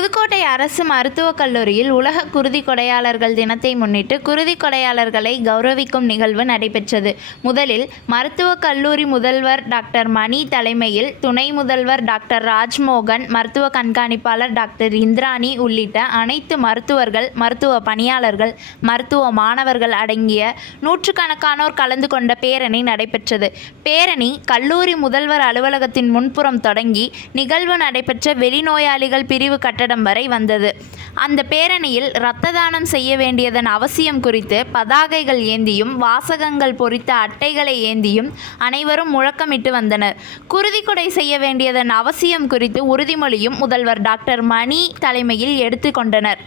புதுக்கோட்டை அரசு மருத்துவக் கல்லூரியில் உலக குருதி கொடையாளர்கள் தினத்தை முன்னிட்டு குருதி கொடையாளர்களை கௌரவிக்கும் நிகழ்வு நடைபெற்றது. முதலில் மருத்துவக் கல்லூரி முதல்வர் டாக்டர் மணி தலைமையில் துணை முதல்வர் டாக்டர் ராஜ்மோகன், மருத்துவ கண்காணிப்பாளர் டாக்டர் இந்திராணி உள்ளிட்ட அனைத்து மருத்துவர்கள், மருத்துவ பணியாளர்கள், மருத்துவ மாணவர்கள் அடங்கிய நூற்றுக்கணக்கானோர் கலந்து கொண்ட பேரணி நடைபெற்றது. பேரணி கல்லூரி முதல்வர் அலுவலகத்தின் முன்புறம் தொடங்கி நிகழ்வு நடைபெற்ற வெளிநோயாளிகள் பிரிவு கட்டடம் வரை வந்தது. அந்த பேரணியில் இரத்த தானம் செய்ய வேண்டியதன் அவசியம் குறித்து பதாகைகள் ஏந்தியும் வாசகங்கள் பொறித்த அட்டைகளை ஏந்தியும் அனைவரும் முழக்கமிட்டு வந்தனர். குருதி கொடை செய்ய வேண்டியதன் அவசியம் குறித்து உறுதிமொழியும் முதல்வர் டாக்டர் மணி தலைமையில் எடுத்து கொண்டனர்.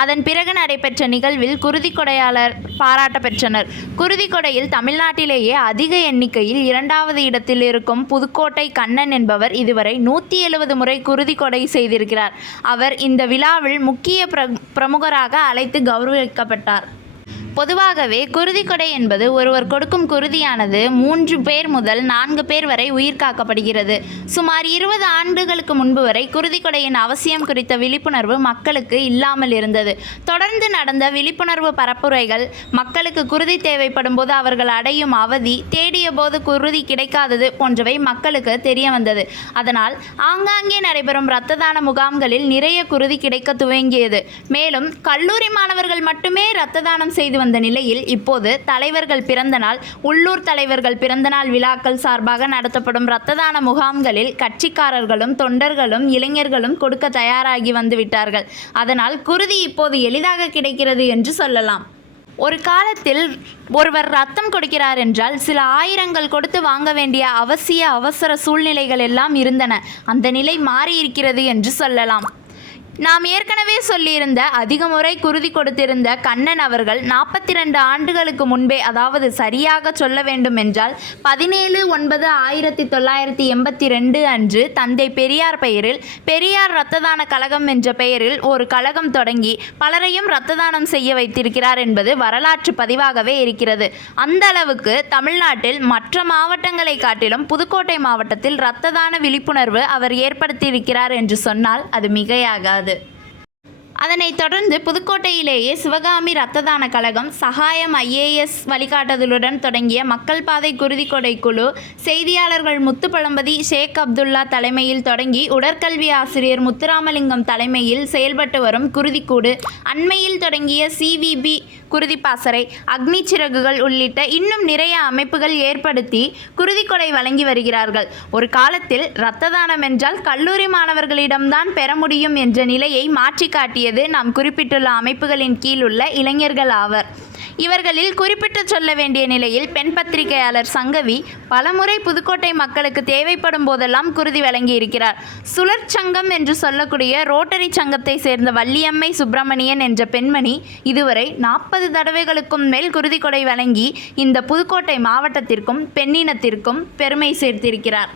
அதன் பிறகு நடைபெற்ற நிகழ்வில் குருதி கொடையாளர் பாராட்ட பெற்றனர். குருதி கொடையில் தமிழ்நாட்டிலேயே அதிக எண்ணிக்கையில் 2வது இடத்தில் இருக்கும் புதுக்கோட்டை கண்ணன் என்பவர் இதுவரை 170 முறை குருதி கொடை செய்திருக்கிறார். அவர் இந்த விழாவில் முக்கிய பிரமுகராக அழைத்து கௌரவிக்கப்பட்டார். பொதுவாகவே குருதி கொடை என்பது ஒருவர் கொடுக்கும் குருதியானது 3 பேர் முதல் 4 பேர் வரை உயிர் காக்கப்படுகிறது. சுமார் 20 ஆண்டுகளுக்கு முன்பு வரை குருதி கொடையின் அவசியம் குறித்த விழிப்புணர்வு மக்களுக்கு இல்லாமல் இருந்தது. தொடர்ந்து நடந்த விழிப்புணர்வு பரப்புரைகள், மக்களுக்கு குருதி தேவைப்படும் போது அவர்கள் அடையும் அவதி, தேடிய போது குருதி கிடைக்காதது போன்றவை மக்களுக்கு தெரிய வந்தது. அதனால் ஆங்காங்கே நடைபெறும் இரத்த தான முகாம்களில் நிறைய குருதி கிடைக்க துவங்கியது. மேலும் கல்லூரி மாணவர்கள் மட்டுமே இரத்த தானம் செய்து வந்த நிலையில் இப்போது தலைவர்கள் பிறந்தநாள், உள்ளூர் தலைவர்கள் பிறந்தநாள் விழாக்கள் சார்பாக நடத்தப்படும் இரத்த தான முகாம்களில் கட்சிக்காரர்களும் தொண்டர்களும் இளைஞர்களும் கொடுக்க தயாராகி வந்துவிட்டார்கள். அதனால் குருதி இப்போது எளிதாக கிடைக்கிறது என்று சொல்லலாம். ஒரு காலத்தில் ஒருவர் ரத்தம் கொடுக்கிறார் என்றால் சில ஆயிரங்கள் கொடுத்து வாங்க வேண்டிய அவசர சூழ்நிலைகள் எல்லாம் இருந்தன. அந்த நிலை மாறியிருக்கிறது என்று சொல்லலாம். நாம் ஏற்கனவே சொல்லியிருந்த அதிக முறை குருதி கொடுத்திருந்த கண்ணன் அவர்கள் 42 ஆண்டுகளுக்கு முன்பே, அதாவது சரியாக சொல்ல வேண்டும் என்றால் 17/9/1982 அன்று தந்தை பெரியார் பெயரில் பெரியார் இரத்த தான கழகம் என்ற பெயரில் ஒரு கழகம் தொடங்கி பலரையும் இரத்த தானம் செய்ய வைத்திருக்கிறார் என்பது வரலாற்று பதிவாகவே இருக்கிறது. அந்த அளவுக்கு தமிழ்நாட்டில் மற்ற மாவட்டங்களை காட்டிலும் புதுக்கோட்டை மாவட்டத்தில் இரத்த தான விழிப்புணர்வு அவர் ஏற்படுத்தியிருக்கிறார் என்று சொன்னால் அது மிகையாகாது. அதனைத் தொடர்ந்து புதுக்கோட்டையிலேயே சிவகாமி இரத்த தான கழகம், சகாயம் IAS வழிகாட்டுதலுடன் தொடங்கிய மக்கள் பாதை குருதி கொடை குழு, செய்தியாளர்கள் முத்துப்பழம்பதி, ஷேக் அப்துல்லா தலைமையில் தொடங்கி உடற்கல்வி ஆசிரியர் முத்துராமலிங்கம் தலைமையில் செயல்பட்டு வரும் குருதிக்கூடு, அண்மையில் தொடங்கிய CVB குருதி பாசறை, அக்னி சிறகுகள் உள்ளிட்ட இன்னும் நிறைய அமைப்புகள் ஏற்படுத்தி குருதி கொடை வழங்கி வருகிறார்கள். ஒரு காலத்தில் இரத்த தானம் என்றால் கல்லூரி மாணவர்களிடம்தான் பெற முடியும் என்ற நிலையை மாற்றி காட்டியது நாம் குறிப்பிட்டுள்ள அமைப்புகளின் கீழ் உள்ள இளைஞர்கள் ஆவர். இவர்களில் குறிப்பிட்டு சொல்ல வேண்டிய நிலையில் பெண் பத்திரிகையாளர் சங்கவி பலமுறை புதுக்கோட்டை மக்களுக்கு தேவைப்படும் போதெல்லாம் குருதி வழங்கி இருக்கிறார். சுழற் சங்கம் என்று சொல்லக்கூடிய ரோட்டரி சங்கத்தை சேர்ந்த வள்ளியம்மை சுப்பிரமணியன் என்ற பெண்மணி இதுவரை 40 தடவைகளுக்கும் மேல் குருதி கொடை வழங்கி இந்த புதுக்கோட்டை மாவட்டத்திற்கும் பெண்ணினத்திற்கும் பெருமை சேர்த்திருக்கிறார்.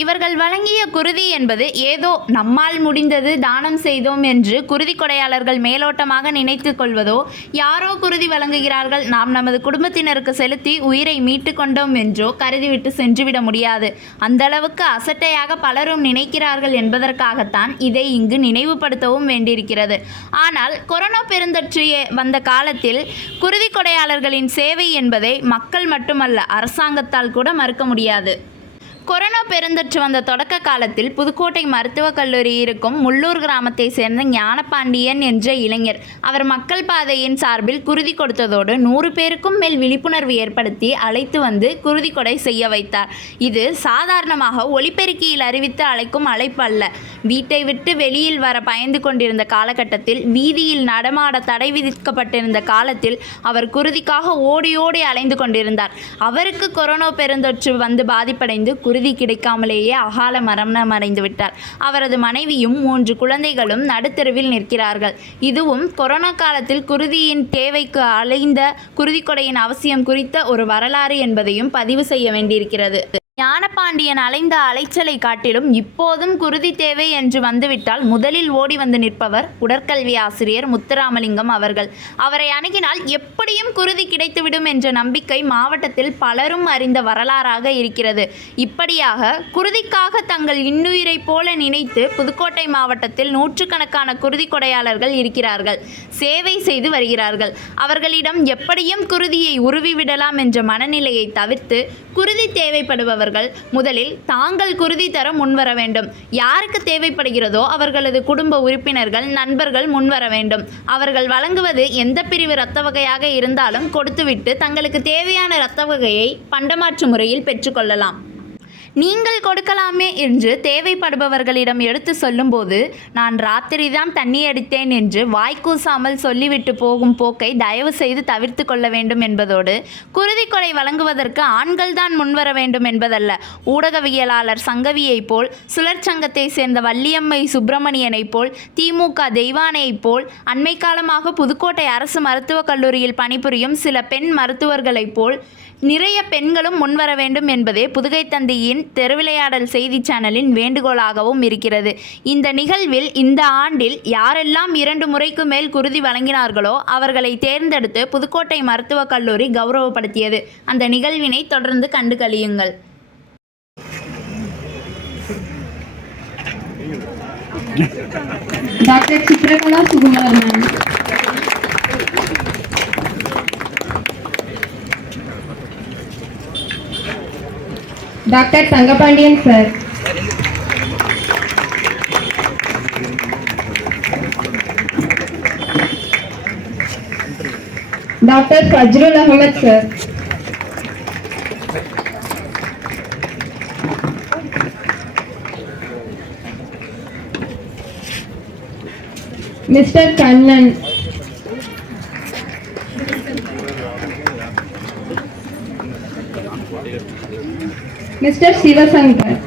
இவர்கள் வழங்கிய குருதி என்பது ஏதோ நம்மால் முடிந்தது தானம் செய்தோம் என்று குருதி கொடையாளர்கள் மேலோட்டமாக நினைத்து கொள்வதோ, யாரோ குருதி வழங்குகிறார்கள், நாம் நமது குடும்பத்தினருக்கு செலுத்தி உயிரை மீட்டு கொண்டோம் என்றோ கருதிவிட்டு சென்றுவிட முடியாது. அந்த அளவுக்கு அசட்டையாக பலரும் நினைக்கிறார்கள் என்பதற்காகத்தான் இதை இங்கு நினைவுபடுத்தவும் வேண்டியிருக்கிறது. ஆனால் கொரோனா பெருந்தொற்று வந்த காலத்தில் குருதி கொடையாளர்களின் சேவை என்பதை மக்கள் மட்டுமல்ல, அரசாங்கத்தால் கூட மறுக்க முடியாது. கொரோனா பெருந்தொற்று வந்த தொடக்க காலத்தில் புதுக்கோட்டை மருத்துவக் கல்லூரி இருக்கும் முள்ளூர் கிராமத்தை சேர்ந்த ஞானபாண்டியன் என்ற இளைஞர், அவர் மக்கள் பாதையின் சார்பில் குருதி கொடுத்ததோடு 100 பேருக்கும் மேல் விழிப்புணர்வு ஏற்படுத்தி அழைத்து வந்து குருதி கொடை செய்ய வைத்தார். இது சாதாரணமாக ஒலிபெருக்கியில் அறிவித்து அழைக்கும் அழைப்பு அல்ல. வீட்டை விட்டு வெளியில் வர பயந்து கொண்டிருந்த காலகட்டத்தில், வீதியில் நடமாட தடை விதிக்கப்பட்டிருந்த காலத்தில் அவர் குருதிக்காக ஓடி ஓடி அலைந்து கொண்டிருந்தார். அவருக்கு கொரோனா பெருந்தொற்று வந்து பாதிப்படைந்து குருதி கிடைக்காமலேயே அகால மரணம் அடைந்து விட்டார். அவரது மனைவியும் 3 குழந்தைகளும் நடுத்தெருவில் நிற்கிறார்கள். இதுவும் கொரோனா காலத்தில் குருதியின் தேவைக்கு அலைந்த குருதி கொடையின் அவசியம் குறித்த ஒரு வரலாறு என்பதையும் பதிவு செய்ய வேண்டியிருக்கிறது. ஞானபாண்டியன் அலைந்த அலைச்சலை காட்டிலும் இப்போதும் குருதி தேவை என்று வந்துவிட்டால் முதலில் ஓடி வந்து நிற்பவர் உடற்கல்வி ஆசிரியர் முத்துராமலிங்கம் அவர்கள். அவரை அணுகினால் எப்படியும் குருதி கிடைத்துவிடும் என்ற நம்பிக்கை மாவட்டத்தில் பலரும் அறிந்த வரலாறாக இருக்கிறது. இப்படியாக குருதிக்காக தங்கள் இன்னுயிரை போல நினைத்து புதுக்கோட்டை மாவட்டத்தில் நூற்றுக்கணக்கான குருதி கொடையாளர்கள் இருக்கிறார்கள், சேவை செய்து வருகிறார்கள். அவர்களிடம் எப்படியும் குருதியை உருவிவிடலாம் என்ற மனநிலையை தவிர்த்து குருதி தேவைப்படுபவர்கள் முதலில் தாங்கள் குருதி தர முன்வர வேண்டும். யாருக்கு தேவைப்படுகிறதோ அவர்களது குடும்ப உறுப்பினர்கள், நண்பர்கள் முன்வர வேண்டும். அவர்கள் வழங்குவது எந்த பிரிவு இரத்த வகையாக இருந்தாலும் கொடுத்துவிட்டு தங்களுக்கு தேவையான இரத்த வகையை பண்டமாற்று முறையில் பெற்றுக்கொள்ளலாம். நீங்கள் கொடுக்கலாமே என்று தேவைப்படுபவர்களிடம் எடுத்து சொல்லும்போது, நான் ராத்திரிதான் தண்ணி அடித்தேன் என்று வாய்க்கூசாமல் சொல்லிவிட்டு போகும் போக்கை தயவு செய்து தவிர்த்து கொள்ள வேண்டும் என்பதோடு, குருதி கொடை வழங்குவதற்கு ஆண்கள்தான் முன்வர வேண்டும் என்பதல்ல. ஊடகவியலாளர் சங்கவியைப் போல், சுழற்சங்கத்தை சேர்ந்த வள்ளியம்மை சுப்பிரமணியனைப் போல், திமுக தெய்வானையைப் போல், அண்மை காலமாக புதுக்கோட்டை அரசு மருத்துவக் கல்லூரியில் பணிபுரியும் சில பெண் மருத்துவர்களைப் போல் நிறைய பெண்களும் முன்வர வேண்டும் என்பதே புதுகை தந்தியின் தெருவிளையாடல் செய்தி சேனலின் வேண்டுகோளாகவும் இருக்கிறது. இந்த நிகழ்வில் இந்த ஆண்டில் யாரெல்லாம் 2 முறைக்கு மேல் குருதி வழங்கினார்களோ அவர்களை தேர்ந்தெடுத்து புதுக்கோட்டை மருத்துவக் கல்லூரி கௌரவப்படுத்தியது. அந்த நிகழ்வினை தொடர்ந்து கண்டு களியுங்கள். Doctor Chitrakala Sukumar ma'am, doctor Thangapandian sir, doctor Fajrul Ahamed sir, mister Kannan, mister Sivasankar,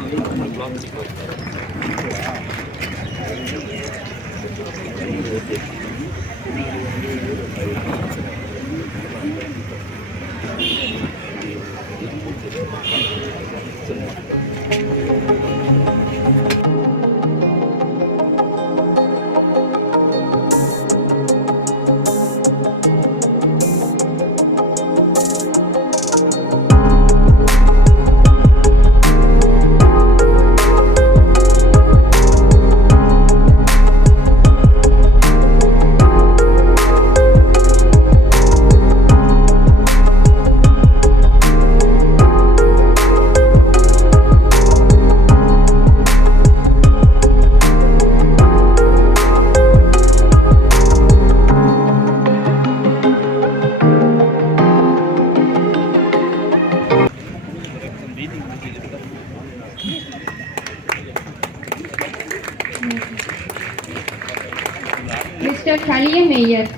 mister Kaliyam Iyer,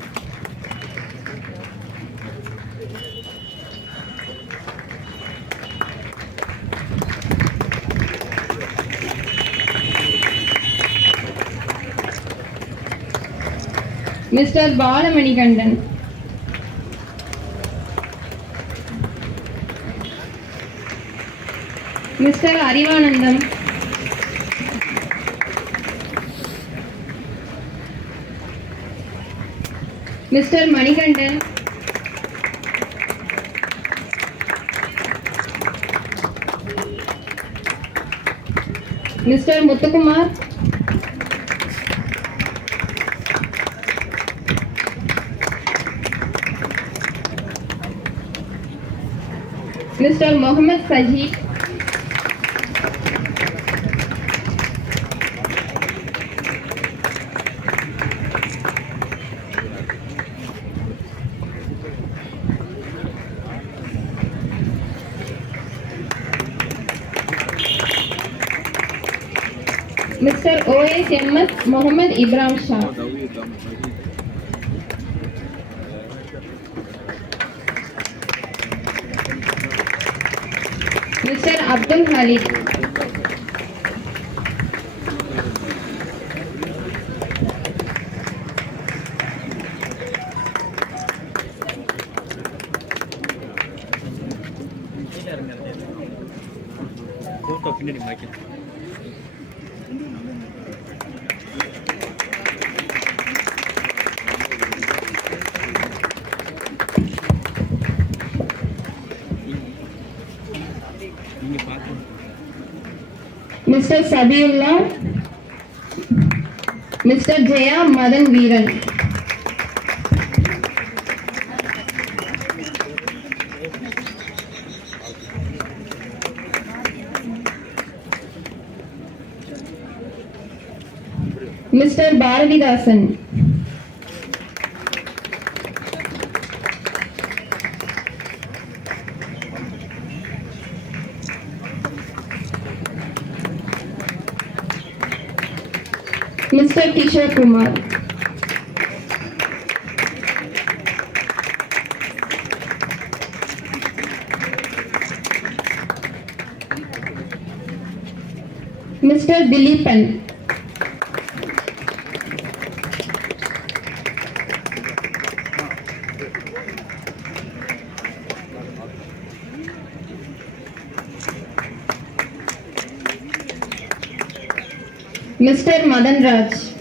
mister Balamanikandan, mister Arivanandam, mister Manikandan, mister Muthukumar, mister Mohammed Sajeeth, mister OSMS Mohammed Ibram Shah, mister Abdul Haleeth, Mr. Sabiullah, Mr. Jaya Madan Veeran. Mr. Bharatidasan. Mr. Kishore Kumar. Mr. Dileepan. Mr. Madan Raj.